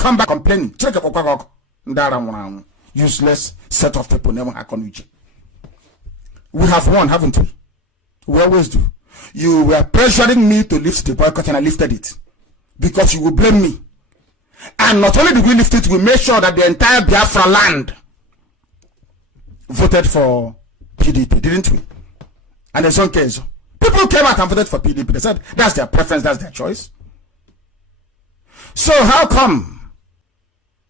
come back complaining. Useless set of people never happen. We have won, haven't we? We always do. You were pressuring me to lift the boycott, and I lifted it because you will blame me. And not only did we lift it, we made sure that the entire Biafra land voted for PDP, didn't we? And in some case, people came out and voted for PDP. They said that's their preference, that's their choice. So how come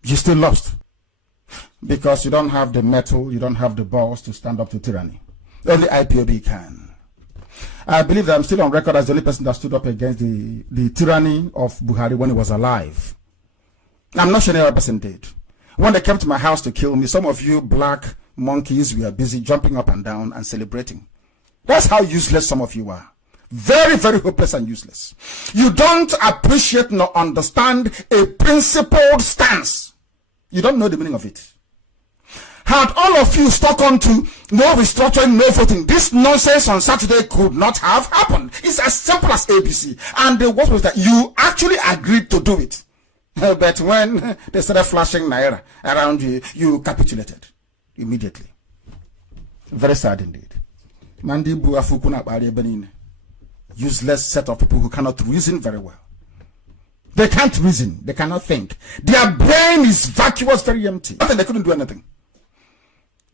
you still lost? Because you don't have the mettle, you don't have the balls to stand up to tyranny. Only IPOB can. I believe that I'm still on record as the only person that stood up against the tyranny of Buhari when he was alive. I'm not sure any other person did. When they came to my house to kill me, some of you black monkeys were busy jumping up and down and celebrating. That's how useless some of you are. Very, very hopeless and useless. You don't appreciate nor understand a principled stance. You don't know the meaning of it. Had all of you stuck on to no restructuring, no voting, this nonsense on Saturday could not have happened. It's as simple as ABC. And the worst was that you actually agreed to do it. But when they started flashing naira around you, you capitulated immediately. Very sad indeed. Useless set of people who cannot reason very well. They can't reason. They cannot think. Their brain is vacuous, very empty. Nothing. They couldn't do anything.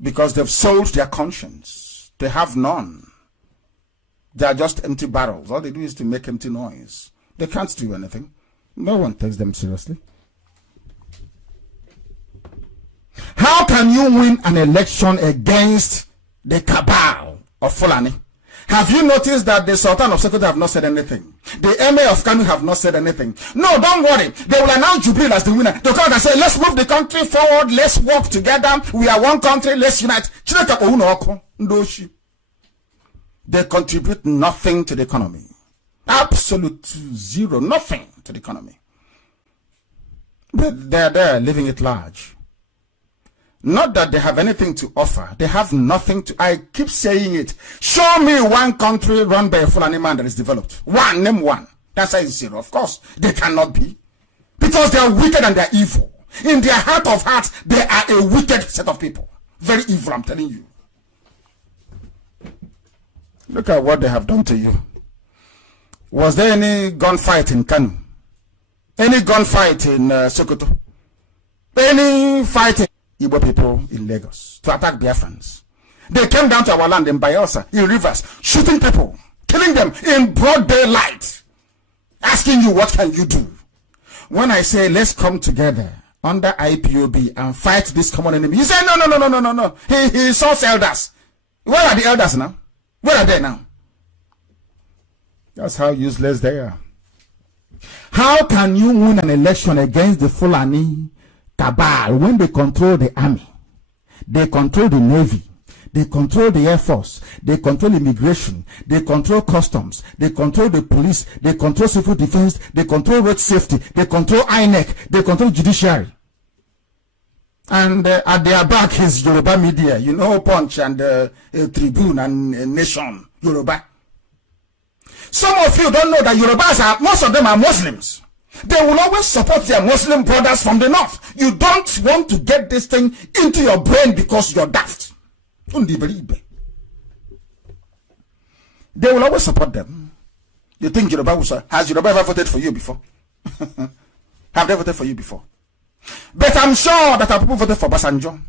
Because they've sold their conscience. They have none. They are just empty barrels. All they do is to make empty noise. They can't do anything. No one takes them seriously. How can you win an election against the cabal of Fulani? Have you noticed that the Sultan of Sokoto have not said anything? The Emir of Kanu have not said anything. No, don't worry. They will announce Jubilee as the winner. They'll come and say, let's move the country forward. Let's work together. We are one country. Let's unite. They contribute nothing to the economy. Absolute zero. Nothing to the economy. But they're there living it large. Not that they have anything to offer. They have nothing to. I keep saying it. Show me one country run by a Fulani man that is developed. One, name one. That's why it's zero. Of course, they cannot be. Because they are wicked and they are evil. In their heart of hearts, they are a wicked set of people. Very evil, I'm telling you. Look at what they have done to you. Was there any gunfight in Kanu? Any gunfight in Sokoto? Any fighting? Igbo people in Lagos to attack Biafrans. They came down to our land in Bayelsa, in rivers, shooting people, killing them in broad daylight, asking you, what can you do? When I say, let's come together under IPOB and fight this common enemy, you say, no. He saw elders. Where are the elders now? Where are they now? That's how useless they are. How can you win an election against the Fulani cabal when they control the army, they control the navy, they control the air force, they control immigration, they control customs, they control the police, they control civil defense, they control road safety, they control INEC, they control judiciary. And at their back is Yoruba media, you know, Punch and Tribune and Nation, Yoruba. Some of you don't know that Yorubas are, most of them are Muslims. They will always support their Muslim brothers from the north. You don't want to get this thing into your brain because you're daft. They will always support them. You think Yoruba has Yoruba ever voted for you before? Have they voted for you before? But I'm sure that our people voted for Obasanjo.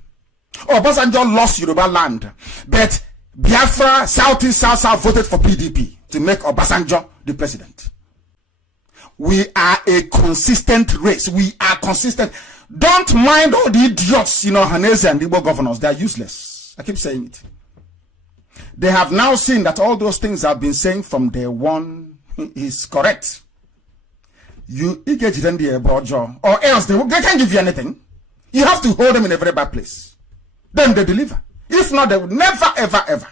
Obasanjo lost Yoruba land. But Biafra, Southeast, South voted for PDP to make Obasanjo the president. We are a consistent race. We are consistent. Don't mind all the idiots, Hanese and Igbo governors. They are useless. I keep saying it. They have now seen that all those things I've been saying from day one is correct. You engage them the Bojo, or else they can't give you anything. You have to hold them in a very bad place. Then they deliver. If not, they will never, ever, ever.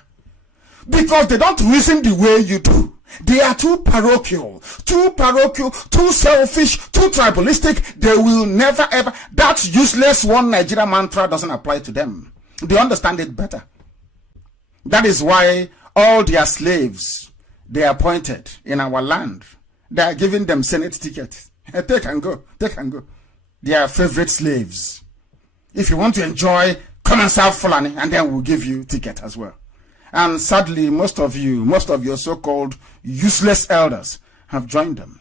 Because they don't reason the way you do. They are too parochial, too selfish, too tribalistic. They will never ever. That useless one Nigeria mantra doesn't apply to them. They understand it better. That is why all their slaves they appointed in our land, they are giving them Senate tickets. Take and go, take and go. their favorite slaves. If you want to enjoy, come and serve Fulani, and then we'll give you ticket as well. And sadly, most of your so-called useless elders have joined them.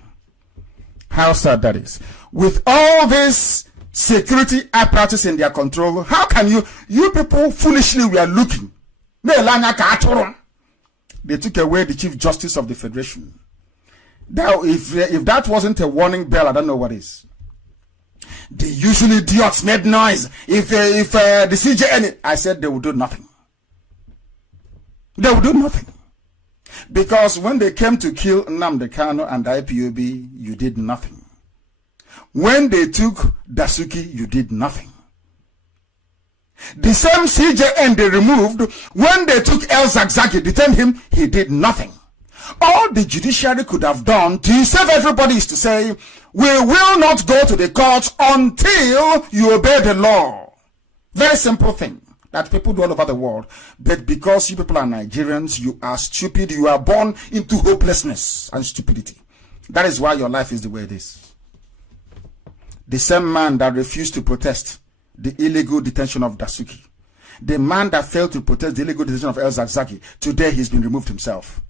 How sad that is. With all this security apparatus in their control, how can you people foolishly were looking? They took away the Chief Justice of the Federation. Now, if that wasn't a warning bell, I don't know what is. The usual idiots made noise. If the CJN, I said they would do nothing. They would do nothing. Because when they came to kill Nnamdi, Kanu and IPOB, you did nothing. When they took Dasuki, you did nothing. The same CJN they removed, when they took El Zakzaki, detained him, he did nothing. All the judiciary could have done to save everybody is to say, we will not go to the courts until you obey the law. Very simple thing that people do all over the world. But because you people are Nigerians, you are stupid. You are born into hopelessness and stupidity. That is why your life is the way it is. The same man that refused to protest the illegal detention of Dasuki, the man that failed to protest the illegal detention of El Zakzaki, today he's been removed himself.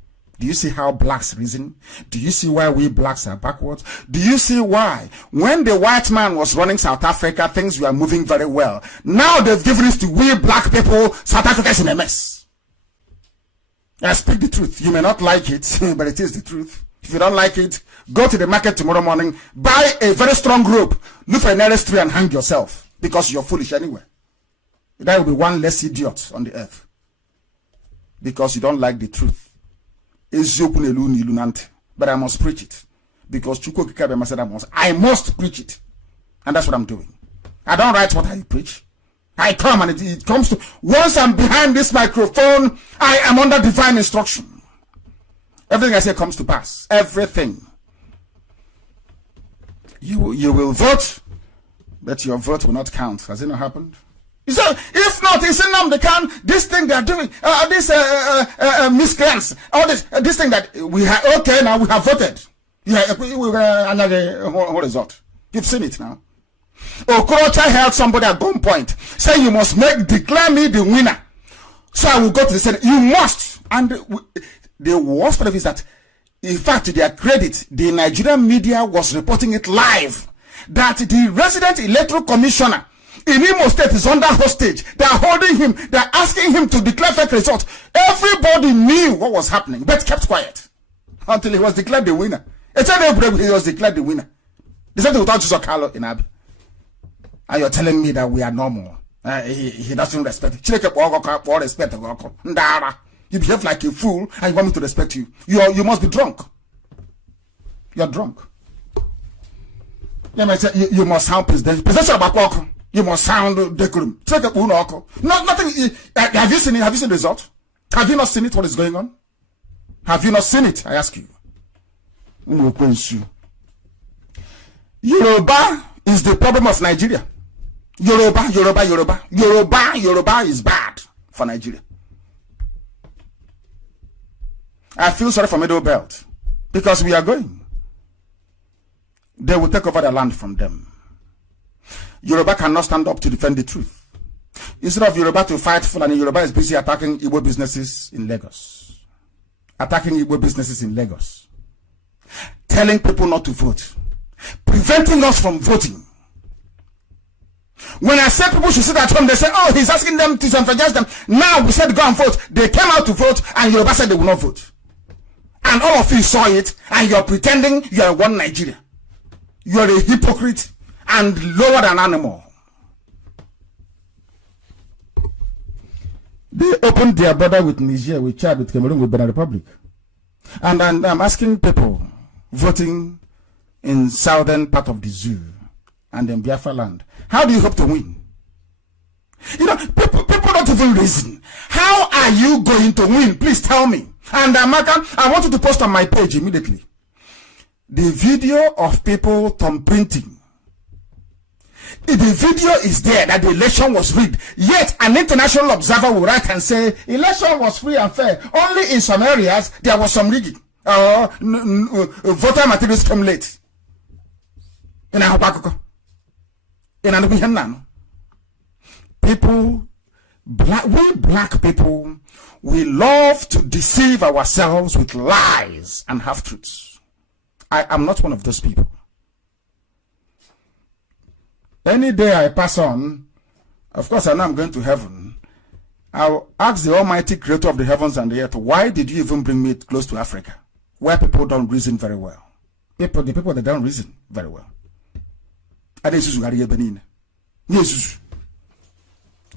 Do you see how blacks reason? Do you see why we blacks are backwards? Do you see why when the white man was running South Africa, things were moving very well? Now they've given it to we black people. South Africa is in a mess. I speak the truth. You may not like it, but it is the truth. If you don't like it, go to the market tomorrow morning, buy a very strong rope, look for a nearest tree and hang yourself, because you're foolish anyway. There will be one less idiot on the earth because you don't like the truth. But I must preach it because I must preach it, and that's what I'm doing. I don't write what I preach. I come and it comes to, once I'm behind this microphone, I am under divine instruction. Everything I say comes to pass. Everything. You will vote, but your vote will not count. Has it not happened? So if not, it's Nnamdi Kanu, this thing they are doing, this miscreants, all this thing that we have. Okay, now we have voted. Yeah, we're gonna another result. You've seen it now. Okorocha held somebody at gunpoint, saying you must declare me the winner, so I will go to the Senate. You must. And the worst part of it is that, in fact, to their credit, the Nigerian media was reporting it live that the resident electoral commissioner in Imo State is under hostage. They are holding him. They are asking him to declare fake results. Everybody knew what was happening, but kept quiet until he was declared the winner. It's not he was declared the winner. They said without Jesus Carlo in Abi. And you're telling me that we are normal. He doesn't respect. You behave like a fool, and you want me to respect you. You must be drunk. You're drunk. You must sound presidential. You must sound decorum. Nothing. Have you seen it? Have you seen the result? Have you not seen it? What is going on? Have you not seen it? I ask you. Yoruba is the problem of Nigeria. Yoruba is bad for Nigeria. I feel sorry for Middle Belt because we are going. They will take over the land from them. Yoruba cannot stand up to defend the truth. Instead of Yoruba to fight Fulani, Yoruba is busy attacking Igbo businesses in Lagos. Attacking Igbo businesses in Lagos. Telling people not to vote. Preventing us from voting. When I said people should sit at home, they say, oh, he's asking them to disenfranchise them. Now we said go and vote. They came out to vote and Yoruba said they will not vote. And all of you saw it and you're pretending you are one Nigeria. You are a hypocrite and lower than animal. They opened their border with Niger, with Chad, with Cameroon, with Benin Republic. And I'm asking people voting in southern part of the zoo and in Biafra land, how do you hope to win? You know, people don't even reason. How are you going to win? Please tell me. And I want you to post on my page immediately the video of people thumbprinting. The video is there that the election was rigged. Yet an international observer will write and say election was free and fair. Only in some areas there was some rigging. Voter materials came late. People, we black people, we love to deceive ourselves with lies and half-truths. I am not one of those people. Any day I pass on, of course I know I'm going to heaven, I'll ask the Almighty Creator of the heavens and the earth, why did you even bring me close to Africa, where people don't reason very well? The people that don't reason very well.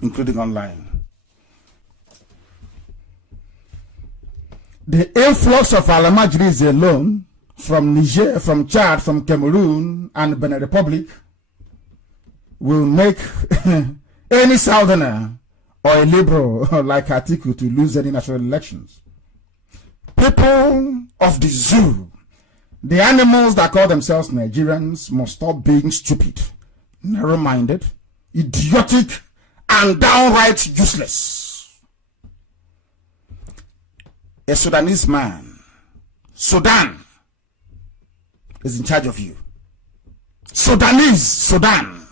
Including online. The influx of Alamajris alone from Niger, from Chad, from Cameroon, and Benin Republic will make any southerner or a liberal like Atiku to lose any national elections. People of the zoo, the animals that call themselves Nigerians, must stop being stupid, narrow-minded, idiotic, and downright useless. A Sudanese man, Sudan, is in charge of you. Sudan.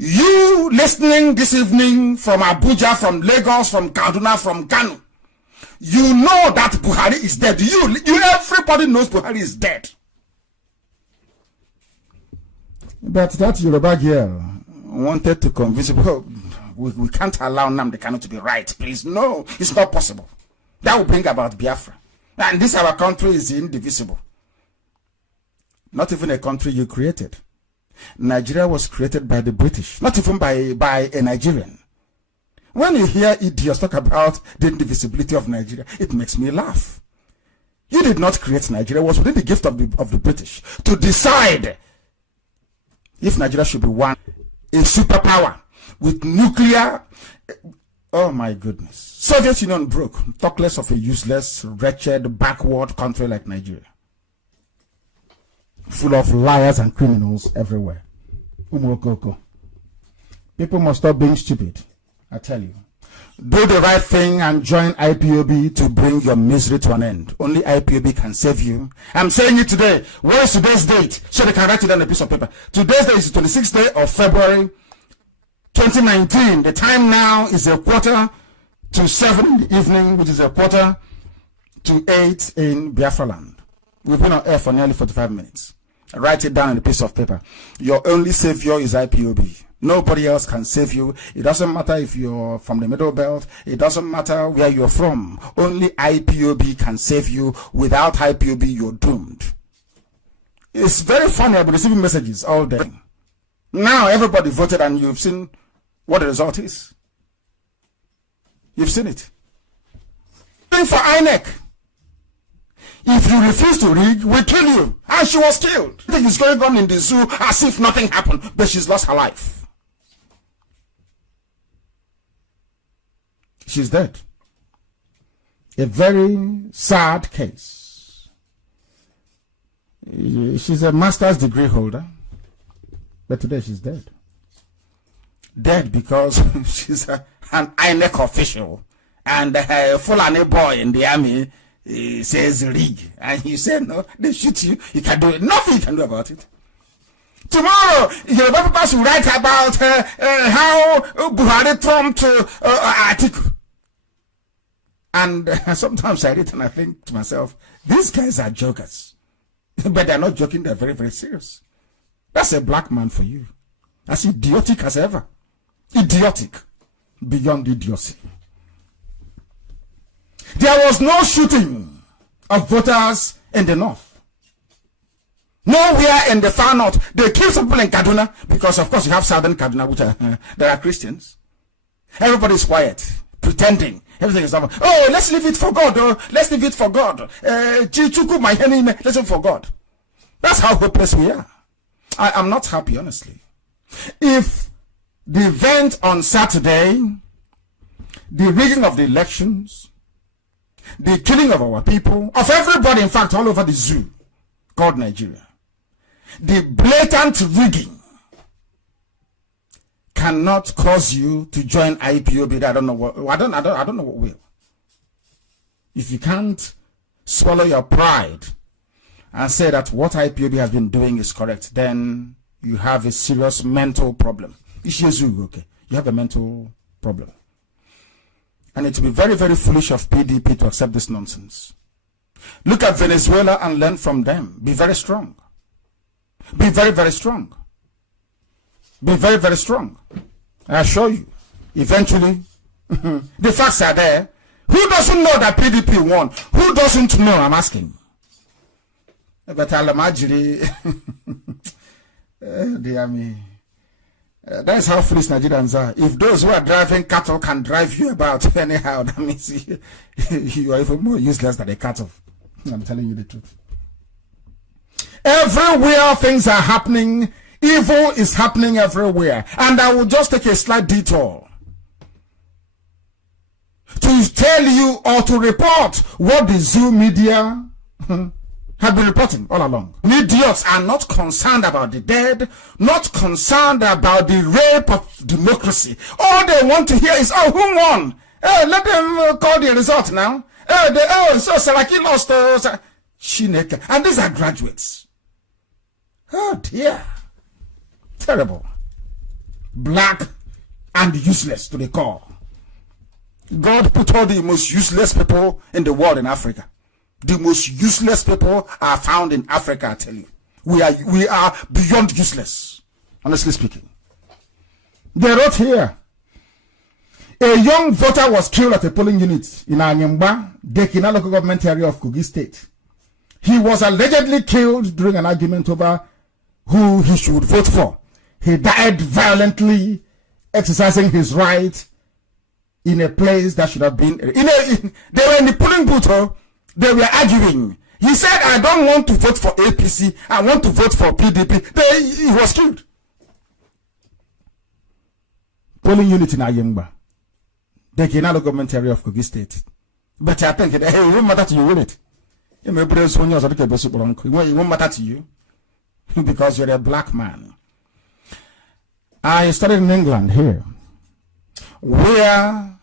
You listening this evening from Abuja, from Lagos, from Kaduna, from Kanu, you know that Buhari is dead. Everybody knows Buhari is dead. But that Yoruba girl wanted to convince people, we can't allow Nnamdi Kanu to be right, please. No, it's not possible. That will bring about Biafra. And this our country is indivisible. Not even a country you created. Nigeria was created by the British, not even by a Nigerian. When you hear idiots talk about the indivisibility of Nigeria, it makes me laugh. You did not create Nigeria. It was within the gift of the British to decide if Nigeria should be one, a superpower with nuclear. Oh my goodness. Soviet Union broke. Talk less of a useless, wretched, backward country like Nigeria. Full of liars and criminals everywhere. People must stop being stupid. I tell you. Do the right thing and join IPOB to bring your misery to an end. Only IPOB can save you. I'm saying it today. Where is today's date? So they can write it on a piece of paper. Today's date is the 26th day of February 2019. The time now is 7:15 in the evening, which is 7:45 in Biafra land. We've been on air for nearly 45 minutes. Write it down on a piece of paper. Your only savior is IPOB. Nobody else can save you. It doesn't matter if you're from the middle belt. It doesn't matter where you're from. Only IPOB can save you. Without IPOB, you're doomed. It's very funny. I've been receiving messages all day. Now everybody voted and you've seen what the result is. You've seen it. For INEC. If you refuse to rig, we kill you. And she was killed. Everything is going on in the zoo as if nothing happened, but she's lost her life. She's dead. A very sad case. She's a master's degree holder, but today she's dead. Dead because she's an INEC official and a Fulani boy in the army says rig, and you say no, they shoot you. You can do it. Nothing you can do about it. Tomorrow, Yoruba people should write about how Buhari trumped Atiku. And sometimes I read and I think to myself, these guys are jokers. But they're not joking, they're very, very serious. That's a black man for you. That's idiotic as ever. Idiotic. Beyond idiocy. There was no shooting of voters in the north. Nowhere in the far north. They killed some people in Kaduna because, of course, you have southern Kaduna, which there are Christians. Everybody's quiet, pretending everything is normal. Oh, let's leave it for God. Oh, let's leave it for God. Let's leave it for God. That's how hopeless we are. I am not happy, honestly. If the event on Saturday, the rigging of the elections, the killing of our people, of everybody, in fact, all over the zoo called Nigeria, the blatant rigging cannot cause you to join IPOB. I don't know what. I don't know what will. If you can't swallow your pride and say that what IPOB has been doing is correct, then you have a serious mental problem. Okay? You have a mental problem. And it will be very, very foolish of PDP to accept this nonsense. Look at Venezuela and learn from them. Be very strong. Be very, very strong. Be very, very strong. I assure you, eventually, the facts are there. Who doesn't know that PDP won? Who doesn't know? I'm asking. But I'll imagine, dear me. That's how foolish Nigerians are. If those who are driving cattle can drive you about anyhow, that means you are even more useless than a cattle. I'm telling you the truth. Everywhere things are happening, evil is happening everywhere. And I will just take a slight detour to tell you or to report what the Zoo media have been reporting all along. Idiots are not concerned about the dead, not concerned about the rape of democracy. All they want to hear is, oh, who won? Let them call the result now. So Saraki lost. Chineke. And these are graduates. Oh dear. Terrible. Black and useless to the core. God put all the most useless people in the world in Africa. The most useless people are found in Africa, I tell you. We are beyond useless, honestly speaking. They wrote here, a young voter was killed at a polling unit in Anyamba, Dekina local government area of Kogi State. He was allegedly killed during an argument over who he should vote for. He died violently, exercising his right in a place that should have been. They were in the polling booth. They were arguing. He said, I don't want to vote for APC. I want to vote for PDP. He was killed. Polling unit in Ayemba. The Kenalo government area of Kogi State. But I think it won't matter to you, will it? It won't matter to you. Because you're a black man. I studied in England here, where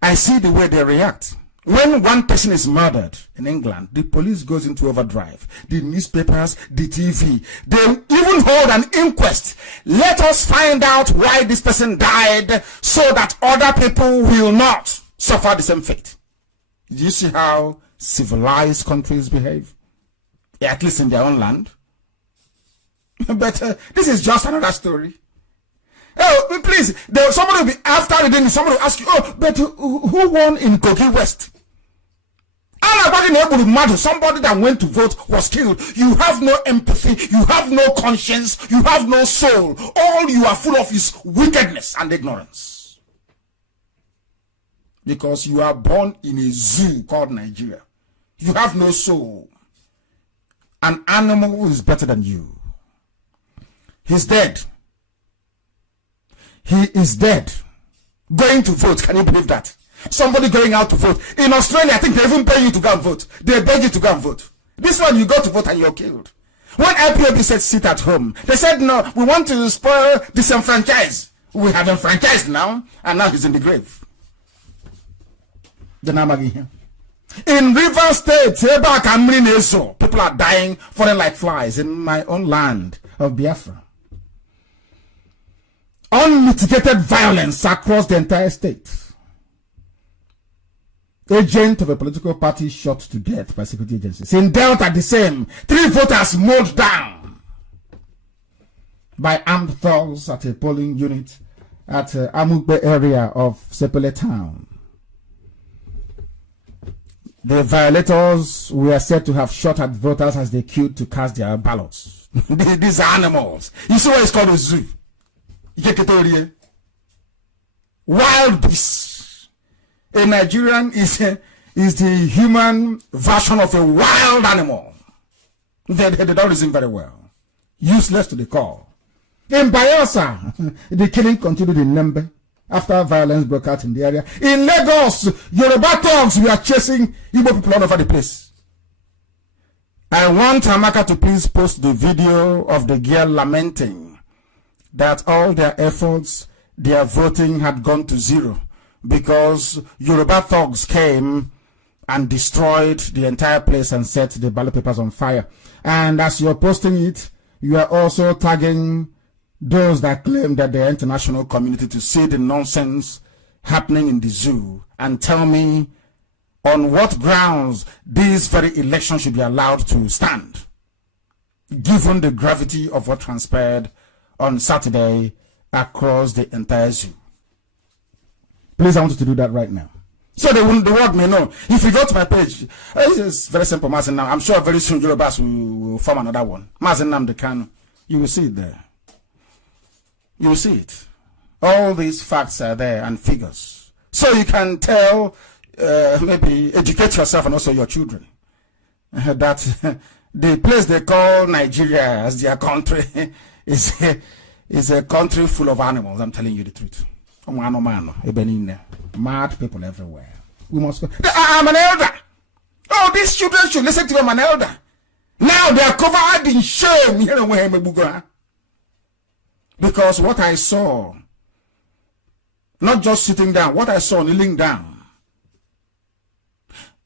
I see the way they react. When one person is murdered in England, the police goes into overdrive. The newspapers, the TV, they even hold an inquest. Let us find out why this person died so that other people will not suffer the same fate. Do you see how civilized countries behave? At least in their own land. But this is just another story. Oh, please, somebody will be after reading this, somebody will ask you, oh, but who won in Kogi West? Somebody that went to vote was killed. You have no empathy, you have no conscience, you have no soul. All you are full of is wickedness and ignorance. Because you are born in a zoo called Nigeria. You have no soul. An animal is better than you. He's dead. He is dead. Going to vote. Can you believe that? Somebody going out to vote. In Australia, I think they even pay you to go and vote. They beg you to go and vote. This one, you go to vote and you're killed. When IPOB said sit at home, they said, no, we want to spoil disenfranchise. We have enfranchised now, and now he's in the grave. The Namagi here. In River State, people are dying, falling like flies in my own land of Biafra. Unmitigated violence across the entire state. Agent of a political party shot to death by security agencies. In Delta, the same. 3 voters mowed down by armed thugs at a polling unit at Amugbe area of Sepele town. The violators were said to have shot at voters as they queued to cast their ballots. These are animals. You see why it's called a zoo? Wild beasts. A Nigerian is the human version of a wild animal. They don't reason very well. Useless to the core. In Bayelsa, the killing continued in Nnamdi after violence broke out in the area. In Lagos, Yoruba thugs were chasing Igbo people all over the place. I want Amaka to please post the video of the girl lamenting that all their efforts, their voting had gone to zero because Yoruba thugs came and destroyed the entire place and set the ballot papers on fire. And as you're posting it, you are also tagging those that claim that the international community to see the nonsense happening in the zoo and tell me on what grounds this very election should be allowed to stand, given the gravity of what transpired on Saturday across the entire zoo. Please, I want you to do that right now. So the world may know. If you go to my page, it's very simple, Mazi Nnamdi. I'm sure very soon Yorubas will form another one. Mazi Nnamdi Kanu. You will see it there. You will see it. All these facts are there and figures. So you can tell, maybe educate yourself and also your children that the place they call Nigeria as their country is a country full of animals. I'm telling you the truth. Mad people everywhere. We must go. I'm an elder. Oh, these children should listen to me. I'm an elder. Now they are covered in shame. Because what I saw, not just sitting down, what I saw kneeling down,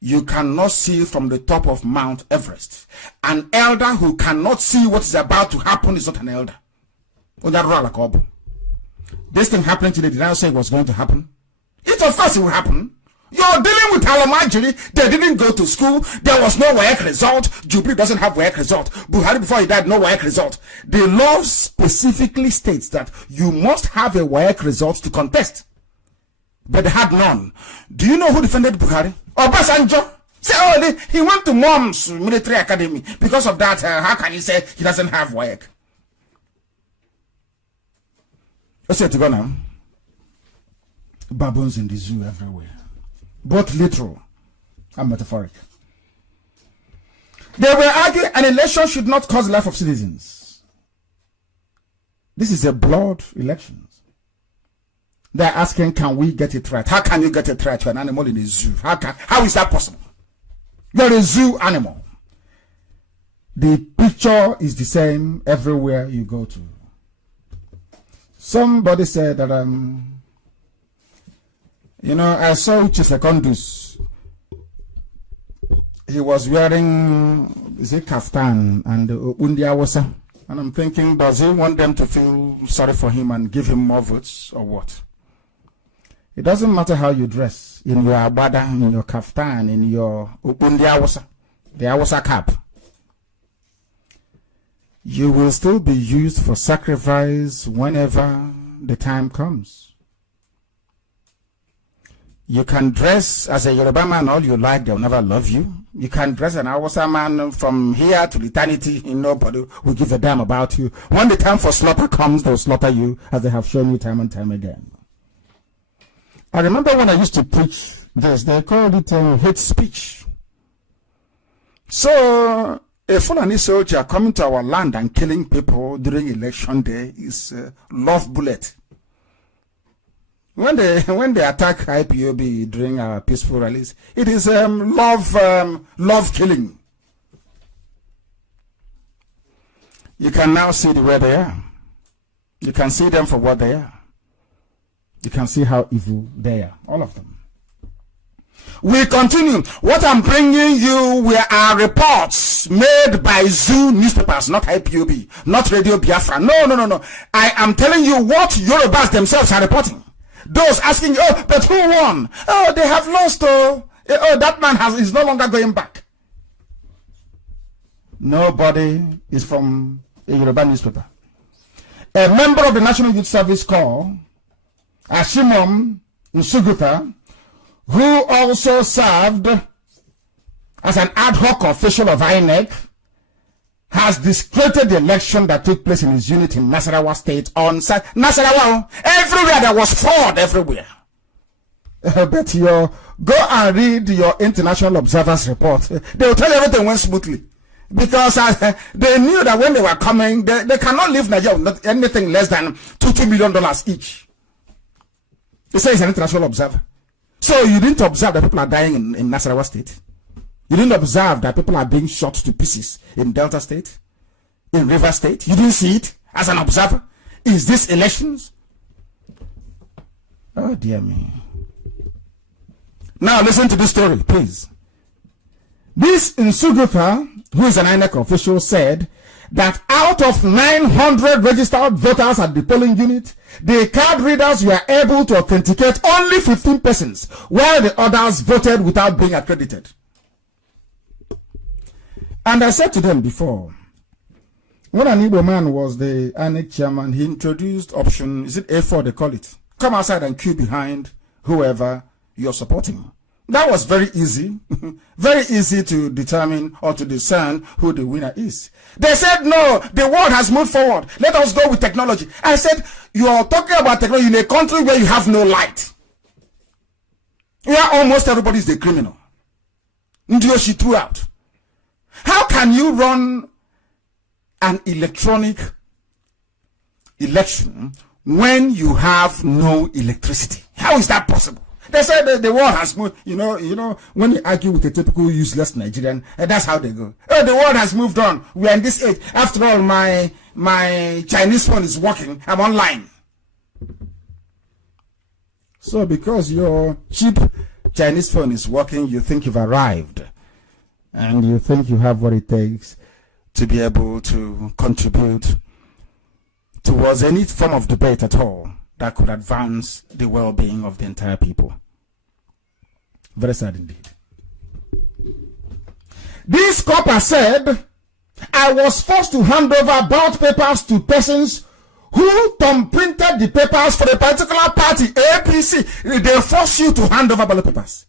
you cannot see from the top of Mount Everest. An elder who cannot see what is about to happen is not an elder. This thing happening today, did I say it was going to happen? It's of course it will happen. You're dealing with Alamajiri. They didn't go to school. There was no WAEC result. Jubilee doesn't have WAEC result. Buhari before he died, no WAEC result. The law specifically states that you must have a WAEC result to contest. But they had none. Do you know who defended Buhari? Obasanjo. Say, oh, he went to Mom's military academy. Because of that, how can you say he doesn't have WAEC? Let's say to go now. Baboons in the zoo everywhere. Both literal and metaphoric. They were arguing an election should not cost the life of citizens. This is a blood election. They're asking, can we get it right? How can you get it right to an animal in a zoo? How is that possible? You're a zoo animal. The picture is the same everywhere you go to. Somebody said that, I saw Secondus. He was wearing, is it kaftan and undia wasa? And I'm thinking, does he want them to feel sorry for him and give him more votes or what? It doesn't matter how you dress, in your abada, in your kaftan, in your undia wasa, the awasa cap. You will still be used for sacrifice whenever the time comes. You can dress as a Yoruba man all you like, they'll never love you. You can dress an Hausa man from here to eternity, nobody will give a damn about you. When the time for slaughter comes, they'll slaughter you, as they have shown you time and time again. I remember when I used to preach this, they called it hate speech. So, a Fulani soldier coming to our land and killing people during election day is love bullet. When they attack IPOB during our peaceful rallies, it is love killing. You can now see where they are. You can see them for what they are. You can see how evil they are, all of them. We continue. What I'm bringing you are reports made by Zoo newspapers, not IPOB, not Radio Biafra. No. I am telling you what Yorubas themselves are reporting. Those asking, oh, but who won? Oh, they have lost. Oh, that man is no longer going back. Nobody is from a Yoruba newspaper. A member of the National Youth Service Corps, Ashimom Nsuguta, who also served as an ad hoc official of INEC, has discredited the election that took place in his unit in Nasarawa State on Nasarawa. Everywhere there was fraud everywhere. But go and read your international observers report. They will tell you everything went smoothly. Because they knew that when they were coming, they cannot leave Nigeria with anything less than $2 million each. They say it's an international observer. So you didn't observe that people are dying in Nasarawa State. You didn't observe that people are being shot to pieces in Delta State, in River State. You didn't see it as an observer. Is this elections? Oh dear me. Now listen to this story, please. This Nsugupa, who is an INEC official, said that out of 900 registered voters at the polling unit, the card readers were able to authenticate only 15 persons, while the others voted without being accredited. And I said to them before, when an Igbo man was the INEC chairman, he introduced option, is it A4 they call it? Come outside and queue behind whoever you're supporting. That was very easy, very easy to determine or to discern who the winner is. They said, no, the world has moved forward. Let us go with technology. I said, you are talking about technology in a country where you have no light. Where almost everybody is a criminal. Ndioshi threw out. How can you run an electronic election when you have no electricity? How is that possible? They said that the world has moved. You know, when you argue with a typical useless Nigerian, that's how they go. Oh, the world has moved on. We are in this age. After all, my Chinese phone is working. I'm online. So because your cheap Chinese phone is working, you think you've arrived. And you think you have what it takes to be able to contribute towards any form of debate at all that could advance the well-being of the entire people. Very sad indeed. This copper said, I was forced to hand over ballot papers to persons who printed the papers for a particular party, APC. They force you to hand over ballot papers.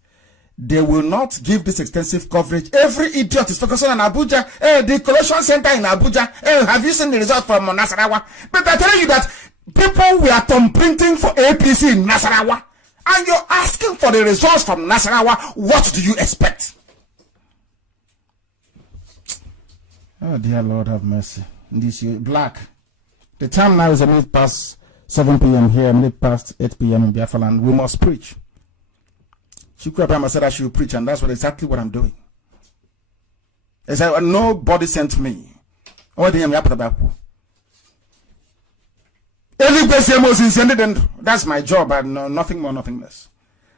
They will not give this extensive coverage. Every idiot is focusing on Abuja. The collection center in Abuja. Have you seen the result from Nasarawa? But I tell you that people were printing for APC in Nasarawa. And you're asking for the results from Nasarawa. What do you expect? Oh, dear Lord, have mercy. This black. The time now is a minute past 7 p.m. here, a minute past 8 p.m. in Biafra land. We must preach. Shukra Brahma said I should preach, and that's exactly what I'm doing. It's like nobody sent me. That's my job, and nothing more, nothing less.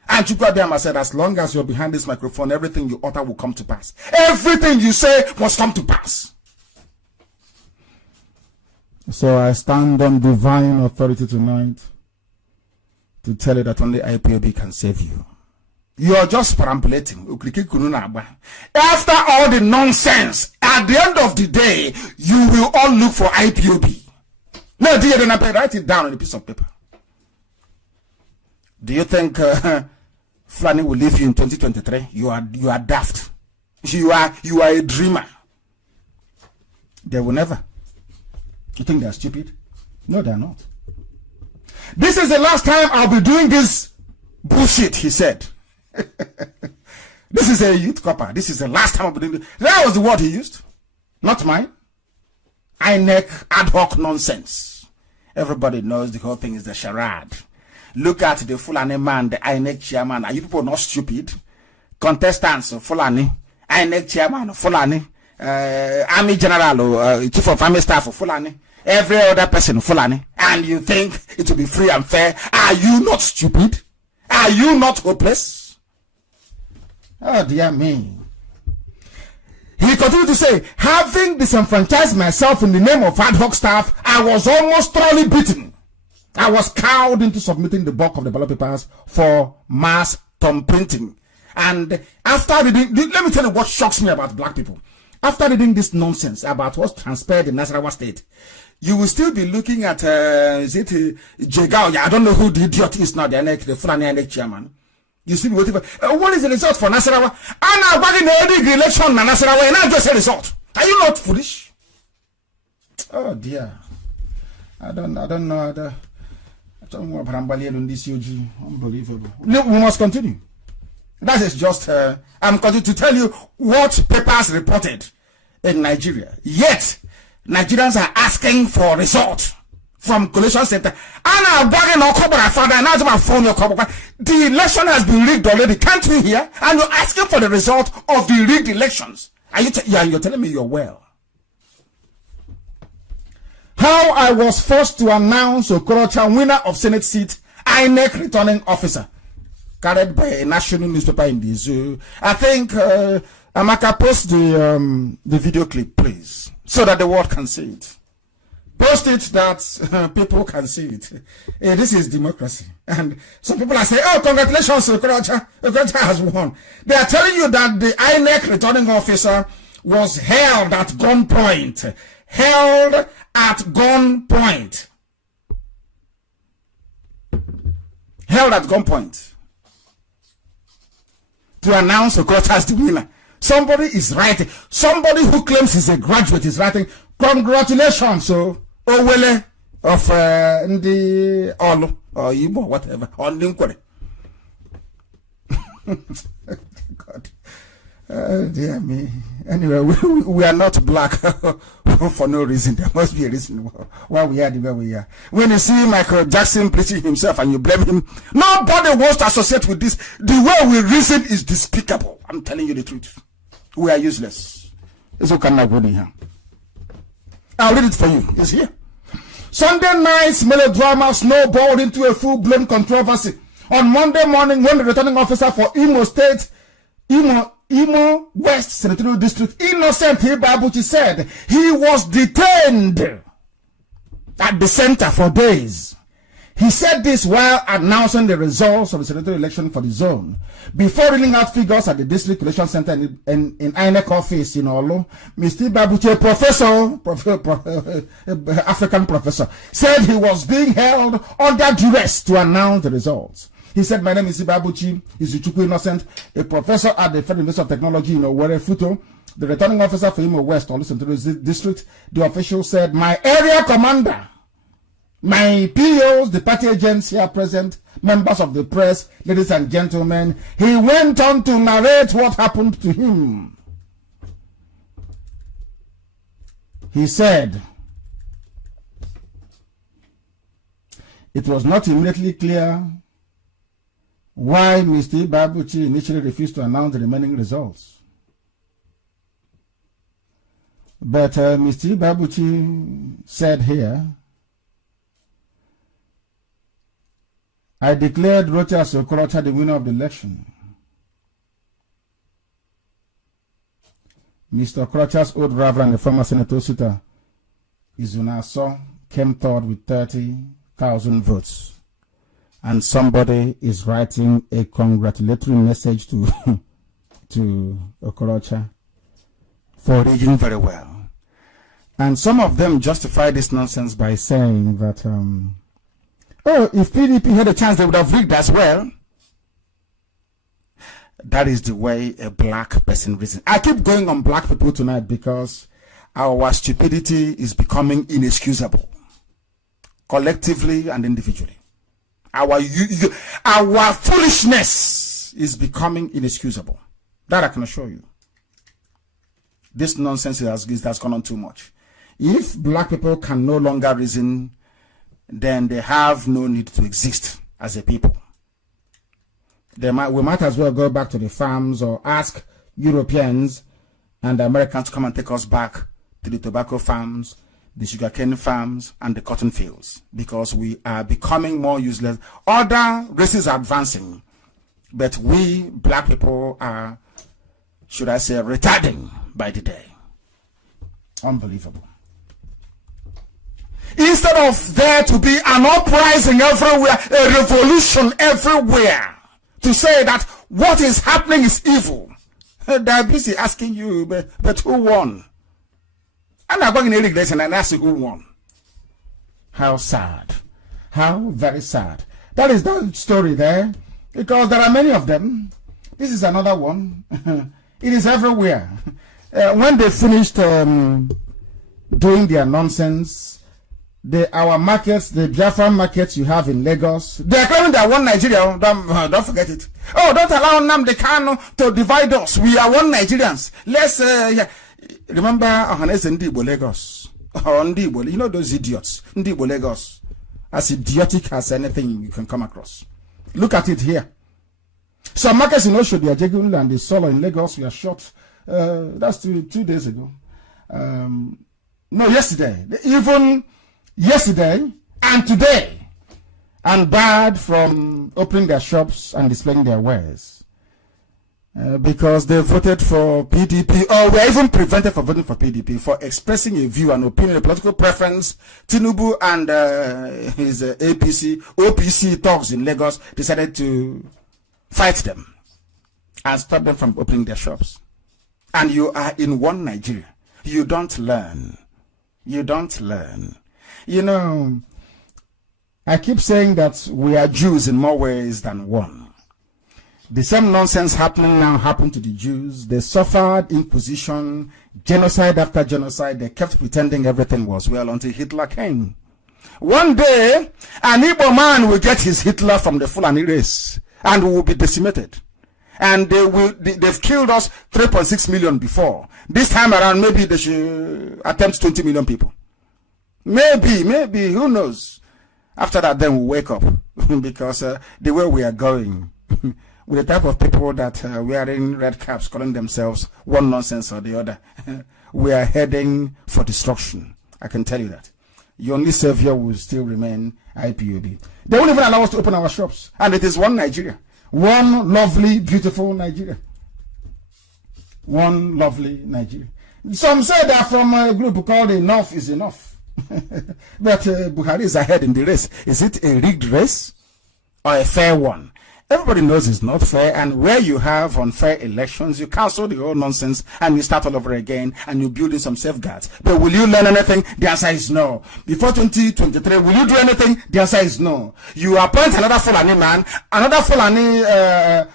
And Shukra Brahma said, as long as you're behind this microphone, everything you utter will come to pass. Everything you say must come to pass. So I stand on divine authority tonight to tell you that only IPOB can save you. You are just perambulating. After all the nonsense, at the end of the day, you will all look for IPOB. No, dear, then I write it down on a piece of paper. Do you think Fulani will leave you in 2023? You are daft. You are a dreamer. They will never. You think they are stupid? No, they are not. This is the last time I'll be doing this bullshit, he said. This is a youth copper. This is the last time I'll be doing this. That was the word he used. Not mine. INEC ad hoc nonsense. Everybody knows the whole thing is the charade. Look at the Fulani man, the INEC chairman. Are you people not stupid? Contestants of Fulani, INEC chairman of Fulani, Army General or Chief of Army Staff of Fulani, every other person Fulani, and you think it will be free and fair. Are you not stupid? Are you not hopeless? Oh dear me. He continued to say, having disenfranchised myself in the name of ad hoc staff, I was almost thoroughly beaten. I was cowed into submitting the bulk of the ballot papers for mass printing. And after reading, let me tell you what shocks me about black people. After reading this nonsense about what's transpired in Nasarawa state, you will still be looking at, is it Jegao? I don't know who the idiot is now, the Fulani INEC chairman. You still be waiting for, what is the result for Nasarawa? And now, back in the election, Nasarawa, and I just a result. Are you not foolish? Oh dear. I don't know. Unbelievable. We must continue. That is just, I'm going to tell you what papers reported in Nigeria. Yet, Nigerians are asking for results from collation center. The election has been rigged already. Can't you hear? And you're asking for the result of the rigged elections. You're telling me you're well. How I was forced to announce Okorocha winner of Senate seat, INEC returning officer, carried by a national newspaper in the zoo. I think Amaka, post the video clip, please, so that the world can see it. Post it that people can see it. This is democracy. And some people are saying, oh, congratulations, Okorocha has won. They are telling you that the INEC returning officer was held at gunpoint. Held at gunpoint. Held at gunpoint. To announce Okorocha as the winner. Somebody is writing. Somebody who claims he's a graduate is writing, congratulations, so Owele of the Olu or Igbo, whatever, on Linkwere. God. Dear me. Anyway, we are not black for no reason. There must be a reason why we are the way we are. When you see Michael Jackson preaching himself and you blame him, nobody wants to associate with this. The way we reason is despicable. I'm telling you the truth. We are useless. It's okay now, here. I'll read it for you. It's here. Sunday night's melodrama snowballed into a full-blown controversy on Monday morning when the returning officer for Imo State, Imo West Senatorial District, Innocent Ibabuchi, said he was detained at the center for days. He said this while announcing the results of the senatorial election for the zone. Before reading out figures at the district election center in INEC office in Olo, Mr. Babuchi, a African professor, said he was being held under duress to announce the results. He said, my name is Ibabuchi, Izuchukwu Innocent, a professor at the Federal University of Technology in Owerri, Futo, the returning officer for Imo West, Olu Senatorial District. The official said, my area commander, my POs, the party agents here present, members of the press, ladies and gentlemen, he went on to narrate what happened to him. He said, it was not immediately clear why Mr. Babuchi initially refused to announce the remaining results. But Mr. Babuchi said here, I declared Rochas Okorocha the winner of the election. Mr. Okorocha's old rival and the former Senator Suta, Izunaso, came third with 30,000 votes. And somebody is writing a congratulatory message to, to Okorocha for reading very well. And some of them justify this nonsense by saying that, oh, if PDP had a chance, they would have rigged as well. That is the way a black person reasons. I keep going on black people tonight because our stupidity is becoming inexcusable, collectively and individually. Our foolishness is becoming inexcusable. That I can assure you. This nonsense has gone on too much. If black people can no longer reason, then they have no need to exist as a people. We might as well go back to the farms or ask Europeans and Americans to come and take us back to the tobacco farms, the sugarcane farms, and the cotton fields, because we are becoming more useless. Other races are advancing, but we black people are, should I say, retarding by the day. Unbelievable. Instead of there to be an uprising everywhere, a revolution everywhere, to say that what is happening is evil, they are busy asking you, but who won? And I'm going in irrigation and ask you who won. How sad. How very sad. That is the story there, because there are many of them. This is another one. It is everywhere. When they finished doing their nonsense, our markets, the Biafra markets you have in Lagos, they are claiming that one Nigeria. Don't forget it. Oh, don't allow Nnamdi Kanu to divide us. We are one Nigerians. Let's remember Ndibo Lagos. Ndibo, you know those idiots. Ndibo Lagos, as idiotic as anything you can come across. Look at it here. Some markets in Oshodi, Ajegulu, and the Solo in Lagos were shot. That's 2 days ago. No, yesterday. Even yesterday and today, and barred from opening their shops and displaying their wares. because they voted for PDP, or were even prevented from voting for PDP for expressing a view, an opinion, a political preference. Tinubu and his OPC thugs in Lagos decided to fight them and stop them from opening their shops. And you are in one Nigeria. You don't learn. You don't learn. You know, I keep saying that we are Jews in more ways than one. The same nonsense happening now happened to the Jews. They suffered inquisition, genocide after genocide. They kept pretending everything was well until Hitler came. One day, an Igbo man will get his Hitler from the Fulani race and will be decimated. And they've killed us 3.6 million before. This time around, maybe they should attempt 20 million people. Maybe, who knows? After that, then we'll wake up. Because the way we are going, with the type of people that wearing red caps, calling themselves one nonsense or the other, we are heading for destruction. I can tell you that. Your only savior will still remain IPOB. They won't even allow us to open our shops. And it is one Nigeria. One lovely, beautiful Nigeria. One lovely Nigeria. Some say that from a group called Enough is Enough. But Buhari is ahead in the race. Is it a rigged race or a fair one? Everybody knows it's not fair, and where you have unfair elections, you cancel the whole nonsense and you start all over again and you build in some safeguards. But will you learn anything? The answer is no. Before 2023, will you do anything? The answer is no. You appoint another Fulani man, another Fulani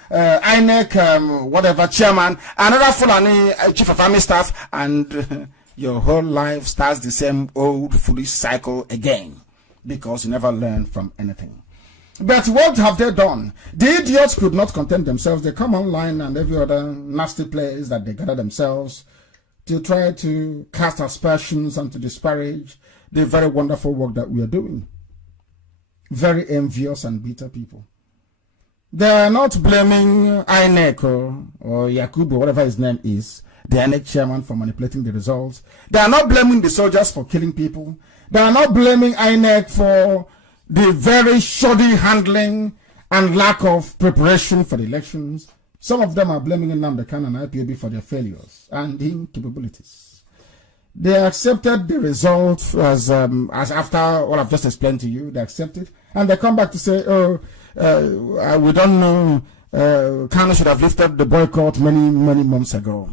INEC, whatever, chairman, another Fulani chief of army staff, and your whole life starts the same old foolish cycle again because you never learn from anything. But what have they done? The idiots could not content themselves. They come online and every other nasty place that they gather themselves to try to cast aspersions and to disparage the very wonderful work that we are doing. Very envious and bitter people. They are not blaming INEC or Yakubu, whatever his name is, the INEC chairman, for manipulating the results. They are not blaming the soldiers for killing people. They are not blaming INEC for the very shoddy handling and lack of preparation for the elections. Some of them are blaming Nnamdi Kanu and IPOB for their failures and incapabilities. They accepted the result as after what I've just explained to you. They accept it, and they come back to say, we don't know, Kanu should have lifted the boycott many months ago.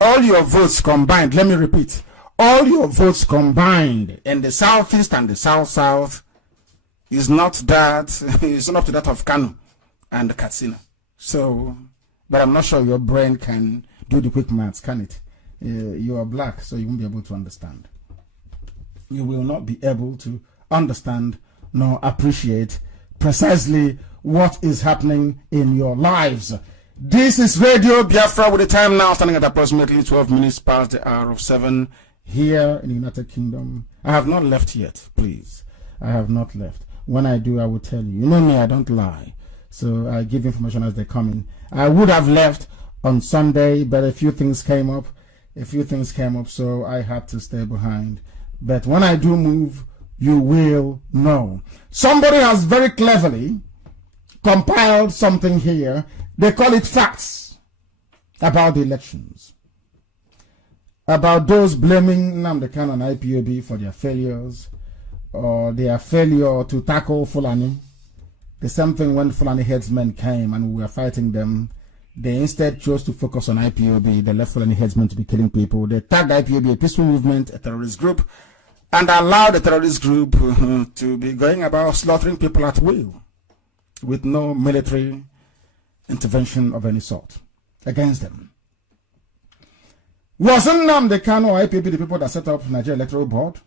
All your votes combined, let me repeat, all your votes combined in the southeast and the south is not that, it's not up to that of Kanu and Katsina. So, but I'm not sure your brain can do the quick maths, can it? You are black, so you won't be able to understand. You will not be able to understand nor appreciate precisely what is happening in your lives. This is Radio Biafra with the time now standing at approximately 12 minutes past the hour of 7 here in the United Kingdom. I have not left yet, please. I have not left. When I do, I will tell you. You know me, I don't lie. So I give information as they come in. I would have left on Sunday, but a few things came up. So I had to stay behind. But when I do move, you will know. Somebody has very cleverly compiled something here. They call it facts about the elections. About those blaming Nnamdi Kanu and IPOB for their failures, or their failure to tackle Fulani. The same thing when Fulani headsmen came and we were fighting them. They instead chose to focus on IPOB. They left Fulani headsmen to be killing people. They tagged IPOB a peaceful movement, a terrorist group, and allowed the terrorist group to be going about slaughtering people at will with no military intervention of any sort against them. Wasn't Nnamdi Kanu or IPOB the people that set up Nigeria Electoral Board?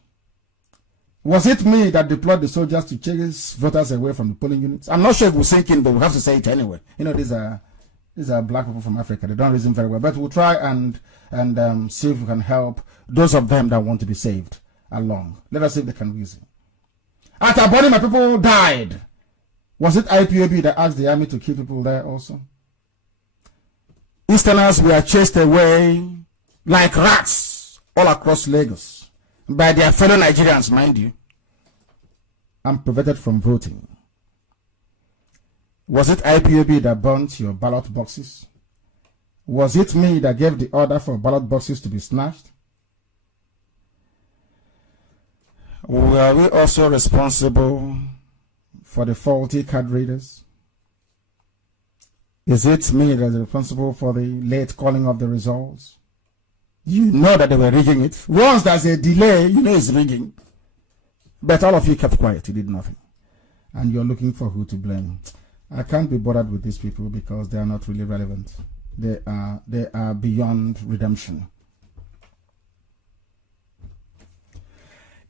Was it me that deployed the soldiers to chase voters away from the polling units? I'm not sure if we'll sink in, but we'll have to say it anyway. You know, these are black people from Africa. They don't reason very well. But we'll try and see if we can help those of them that want to be saved along. Let us see if they can reason. At Aboni, my people died. Was it IPOB that asked the army to kill people there also? Easterners were chased away like rats all across Lagos by their fellow Nigerians, mind you, and prevented from voting. Was it IPOB that burnt your ballot boxes? Was it me that gave the order for ballot boxes to be snatched? Were we also responsible for the faulty card readers? Is it me that is responsible for the late calling of the results? You know that they were rigging it. Once there's a delay, you know it's rigging. But all of you kept quiet. You did nothing. And you're looking for who to blame. I can't be bothered with these people because they are not really relevant. They are beyond redemption.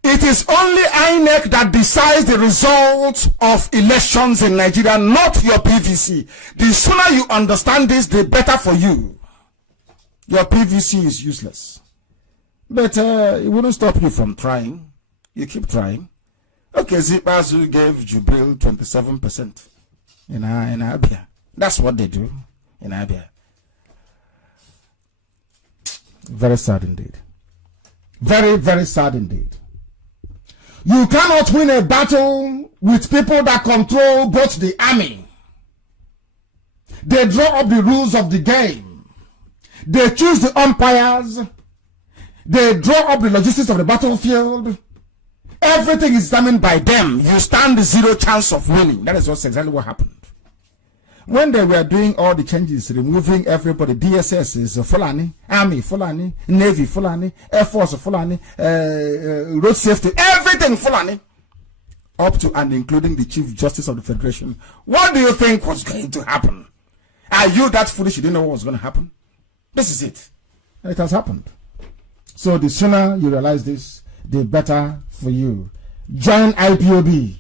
It is only INEC that decides the results of elections in Nigeria, not your PVC. The sooner you understand this, the better for you. Your PVC is useless. But it wouldn't stop you from trying. You keep trying. Okay, Zipazu gave Jubril 27% in Abia. That's what they do in Abia. Very sad indeed. Very, very sad indeed. You cannot win a battle with people that control both the army. They draw up the rules of the game. They choose the umpires. They draw up the logistics of the battlefield. Everything is determined by them. You stand zero chance of winning. That is exactly what happened. When they were doing all the changes, removing everybody, DSS is Fulani, Army Fulani, Navy Fulani, Air Force Fulani, Road Safety, everything Fulani, up to and including the Chief Justice of the Federation. What do you think was going to happen? Are you that foolish you didn't know what was going to happen? This is it. It has happened. So the sooner you realize this, the better for you. Join IPOB.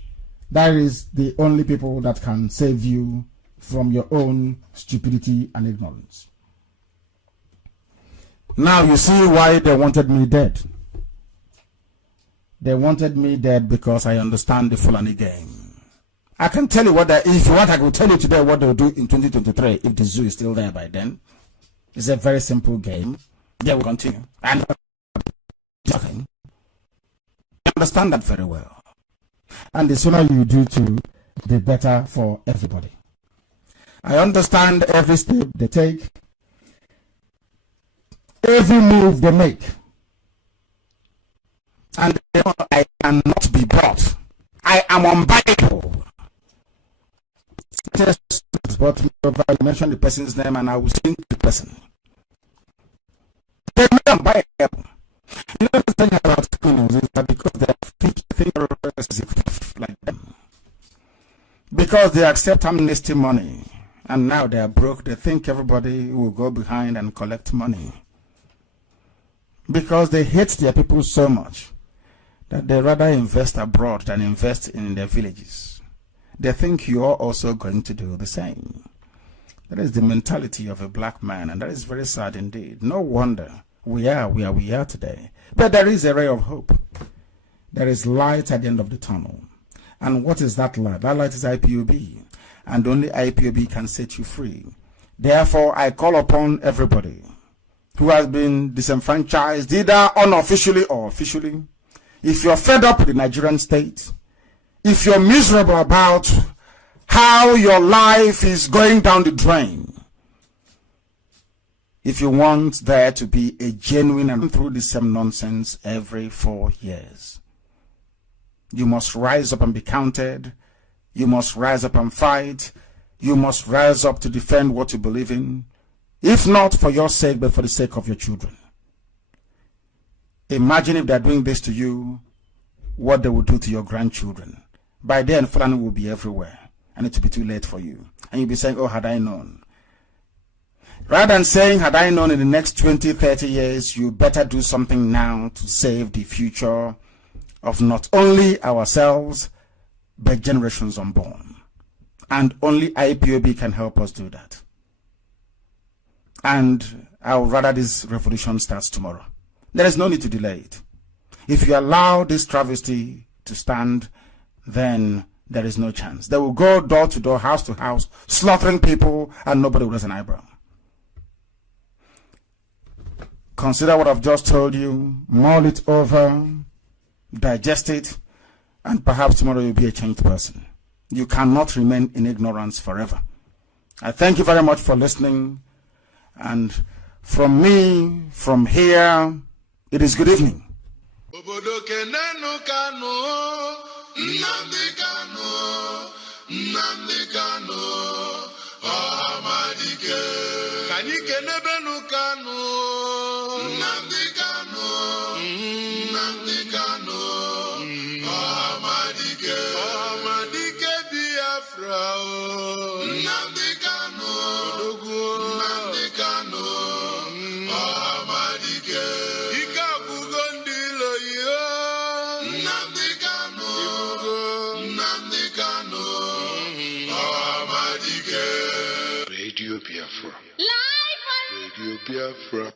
That is the only people that can save you from your own stupidity and ignorance. Now you see why they wanted me dead. They wanted me dead because I understand the Fulani game. I can tell you what if you want, I can tell you today what they'll do in 2023 if the zoo is still there by then. It's a very simple game. They will continue. And I understand that very well. And the sooner you do too, the better for everybody. I understand every step they take, every move they make. And I cannot be bought. I am unbuyable. But I mention the person's name and I will sing the person. They're not unbuyable. You know the thing about criminals is that because they think like them. Because they accept amnesty money. And now they are broke. They think everybody will go behind and collect money. Because they hate their people so much that they rather invest abroad than invest in their villages. They think you are also going to do the same. That is the mentality of a black man, and that is very sad indeed. No wonder we are where we are today. But there is a ray of hope. There is light at the end of the tunnel. And what is that light? That light is IPOB. And only IPOB can set you free. Therefore, I call upon everybody who has been disenfranchised, either unofficially or officially. If you're fed up with the Nigerian state, if you're miserable about how your life is going down the drain, if you want there to be a genuine and through the same nonsense every 4 years, you must rise up and be counted. You must rise up and fight. You must rise up to defend what you believe in. If not for your sake, but for the sake of your children. Imagine if they're doing this to you, what they will do to your grandchildren. By then, Fulani will be everywhere. And it will be too late for you. And you'll be saying, oh, had I known. Rather than saying, had I known in the next 20, 30 years, you better do something now to save the future of not only ourselves, but generations unborn. And only IPOB can help us do that. And I would rather this revolution starts tomorrow. There is no need to delay it. If you allow this travesty to stand, then there is no chance. They will go door to door, house to house, slaughtering people, and nobody will raise an eyebrow. Consider what I've just told you, mull it over, digest it, and perhaps tomorrow you'll be a changed person. You cannot remain in ignorance forever. I thank you very much for listening. And from me, from here, it is good evening. Obodo kenenu Kanu, Nnamdi Kanu, Nnamdi Kanu, Amadike. Kani kenebenu Kanu, Nnamdi Kanu, Nnamdi Kanu, Amadike. Amadike Biafra, Nnamdi Kanu, Nnamdi Kanu, Amadike. Radio Biafra. Live on Radio Biafra.